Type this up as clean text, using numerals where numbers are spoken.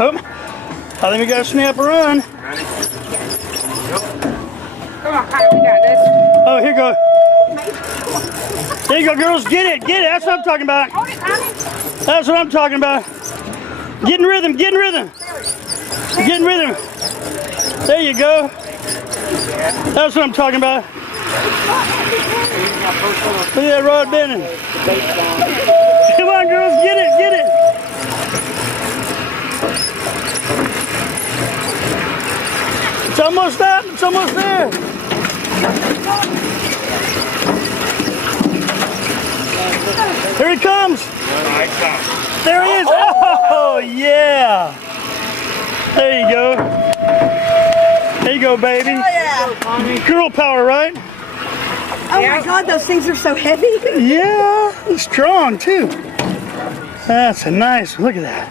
Oh, I think we got a snap run. Ready? Yep. Come on, Kyle, we got this. Oh, here you go. There you go, girls. Get it, get it. That's what I'm talking about. Hold it, Tommy. That's what I'm talking about. Get in rhythm, get in rhythm. Get in rhythm. There you go. That's what I'm talking about. Look at that rod bending. Come on, girls, get it, get it. It's almost up, it's almost there. Here he comes. There he is. Oh, yeah. There you go. There you go, baby. Oh, yeah. Girl power, right? Oh my God, those things are so heavy. Yeah, strong too. That's a nice, look at that.